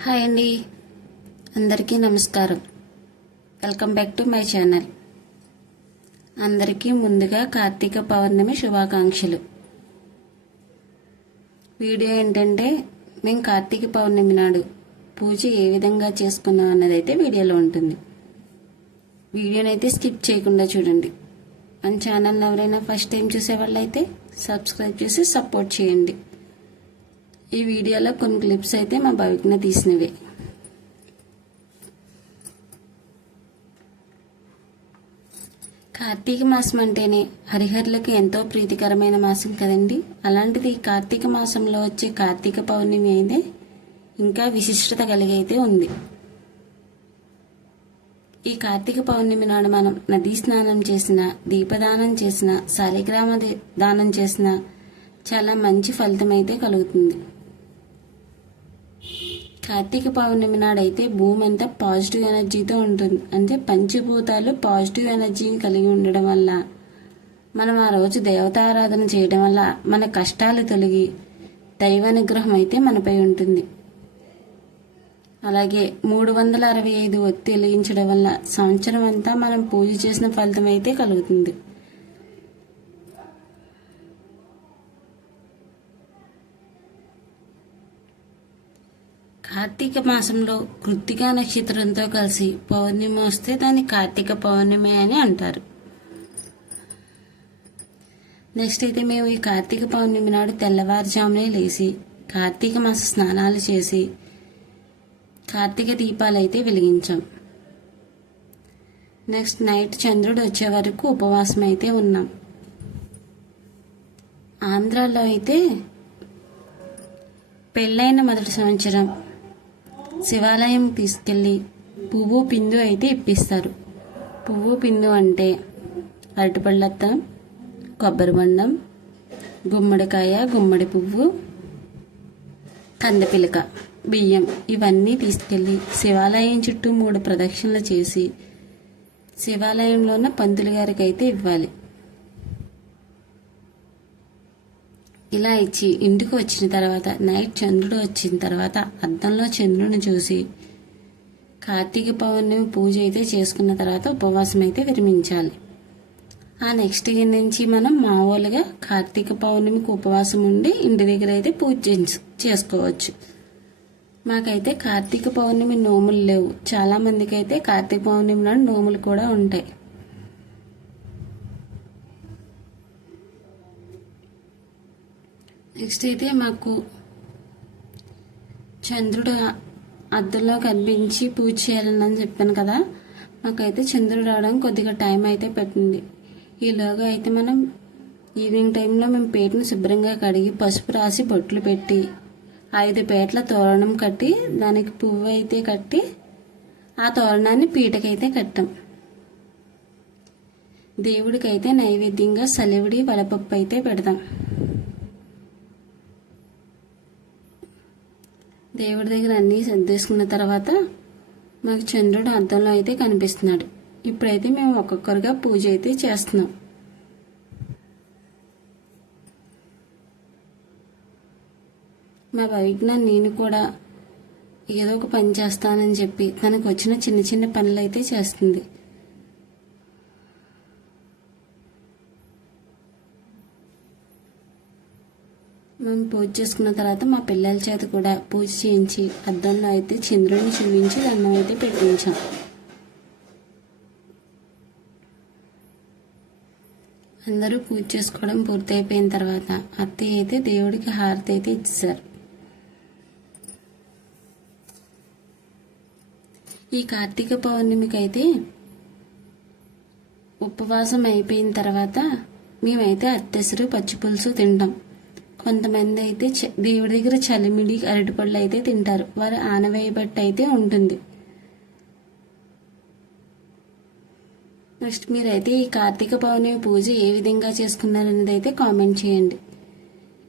Hi అండి, అందరికీ నమస్కారం. Welcome back to my channel. అందరికీ ముందుగా కార్తీక పౌర్ణమి శుభాకాంక్షలు. వీడియో ఏంటంటే మేము కార్తీక పౌర్ణమి నాడు పూజ ఏ విధంగా చేసుకున్నాం అన్నది అయితే వీడియోలో ఉంటుంది. వీడియోనైతే స్కిప్ చేయకుండా చూడండి. మన ఛానల్ ఎవరైనా ఫస్ట్ టైం చూసేవాళ్ళైతే సబ్స్క్రైబ్ చేసి సపోర్ట్ చేయండి. ఈ వీడియోలో కొన్ని క్లిప్స్ అయితే మా భవిజ్ఞ తీసినవే. కార్తీక మాసం అంటేనే హరిహరులకు ఎంతో ప్రీతికరమైన మాసం కదండి. అలాంటిది కార్తీక మాసంలో వచ్చే కార్తీక పౌర్ణమి అయితే ఇంకా విశిష్టత కలిగి అయితే ఉంది. ఈ కార్తీక పౌర్ణమి నాడు మనం నదీ స్నానం చేసిన, దీపదానం చేసిన, శాలిగ్రామ దానం చేసిన చాలా మంచి ఫలితం అయితే కలుగుతుంది. కార్తీక పౌర్ణమి నాడైతే భూమి అంతా పాజిటివ్ ఎనర్జీతో ఉంటుంది. అంటే పంచభూతాలు పాజిటివ్ ఎనర్జీని కలిగి ఉండడం వల్ల మనం ఆ రోజు దేవతారాధన చేయడం వల్ల మన కష్టాలు తొలగి దైవానుగ్రహం అయితే మనపై ఉంటుంది. అలాగే 365 ఒత్తి వెలిగించడం వల్ల సంవత్సరం అంతా మనం పూజ చేసిన ఫలితం అయితే కలుగుతుంది. కార్తీక మాసంలో కృత్తికా నక్షత్రంతో కలిసి పౌర్ణమి వస్తే దాన్ని కార్తీక పౌర్ణమి అని అంటారు. నెక్స్ట్ అయితే మేము ఈ కార్తీక పౌర్ణమి నాడు తెల్లవారుజామునే లేచి కార్తీక మాస స్నానాలు చేసి కార్తీక దీపాలు అయితే వెలిగించాం. నెక్స్ట్ నైట్ చంద్రుడు వచ్చే వరకు ఉపవాసం అయితే ఉన్నాం. ఆంధ్రాలో అయితే పెళ్ళైన మొదటి సంవత్సరం శివాలయం తీసుకెళ్ళి పువ్వు పిందు అయితే ఇప్పిస్తారు. పువ్వు పిందు అంటే అరటిపళ్ళత్తం, కొబ్బరి బండం, గుమ్మడికాయ, గుమ్మడి పువ్వు, కందపిలక, బియ్యం ఇవన్నీ తీసుకెళ్ళి శివాలయం చుట్టూ 3 ప్రదక్షిణలు చేసి శివాలయంలోన పంతులు గారికి అయితే ఇవ్వాలి. ఇలా ఇచ్చి ఇంటికి వచ్చిన తర్వాత నైట్ చంద్రుడు వచ్చిన తర్వాత అద్దంలో చంద్రుని చూసి కార్తీక పౌర్ణమి పూజ అయితే చేసుకున్న తర్వాత ఉపవాసం అయితే విరమించాలి. ఆ నెక్స్ట్ డే నుంచి మనం మామూలుగా కార్తీక పౌర్ణమికి ఉపవాసం ఉండి ఇంటి దగ్గర అయితే పూజ చేసుకోవచ్చు. మాకైతే కార్తీక పౌర్ణమి నోములు లేవు. చాలా మందికి అయితే కార్తీక పౌర్ణమి నాడు నోములు కూడా ఉంటాయి. నెక్స్ట్ అయితే మాకు చంద్రుడు అద్దంలో కనిపించి పూజ చేయాలని చెప్పాను కదా, మాకైతే చంద్రుడు రావడం కొద్దిగా టైం అయితే పట్టింది. ఈలోగా అయితే మనం ఈవినింగ్ టైంలో మేము పేటను శుభ్రంగా కడిగి పసుపు రాసి బొట్లు పెట్టి 5 పేటల తోరణం కట్టి దానికి పువ్వు అయితే కట్టి ఆ తోరణాన్ని పీటకైతే కట్టాం. దేవుడికైతే నైవేద్యంగా సలివిడి వడపప్పు అయితే పెడతాం. దేవుడి దగ్గర అన్నీ సర్దేసుకున్న తర్వాత మాకు చంద్రుడు అద్దంలో అయితే కనిపిస్తున్నాడు. ఇప్పుడైతే మేము ఒక్కొక్కరుగా పూజ అయితే చేస్తున్నాం. మా భవిజ్ఞ నేను కూడా ఏదో ఒక పని చేస్తానని చెప్పి తనకు వచ్చిన చిన్న చిన్న పనులు అయితే చేస్తుంది. మేము పూజ చేసుకున్న తర్వాత మా పిల్లల చేత కూడా పూజ చేయించి అద్దంలో అయితే చంద్రుడిని చూపించి దండం అయితే పెట్టించాం. అందరూ పూజ చేసుకోవడం పూర్తయిపోయిన తర్వాత అత్తయ్య అయితే దేవుడికి హారతి అయితే ఇచ్చారు. ఈ కార్తీక పౌర్ణమికి అయితే ఉపవాసం అయిపోయిన తర్వాత మేమైతే అత్తెసరు పచ్చిపులుసు తింటాం. కొంతమంది అయితే దేవుడి దగ్గర చలిమిడి అరటిపళ్ళు అయితే తింటారు. వారు ఆనవేయబట్టి అయితే ఉంటుంది. నెక్స్ట్ మీరైతే ఈ కార్తీక పౌర్ణమి పూజ ఏ విధంగా చేసుకున్నారనేది అయితే కామెంట్ చేయండి.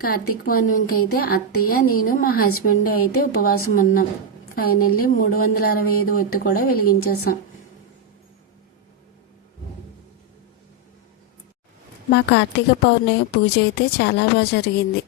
కార్తీక పౌర్ణమికి అయితే అత్తయ్య, నేను, మా హస్బెండ్ అయితే ఉపవాసం ఉన్నాం. ఫైనల్లీ 365 ఒత్తి కూడా వెలిగించేసాం. మా కార్తీక పౌర్ణమి పూజ అయితే చాలా బాగా జరిగింది.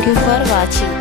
Thank you for watching.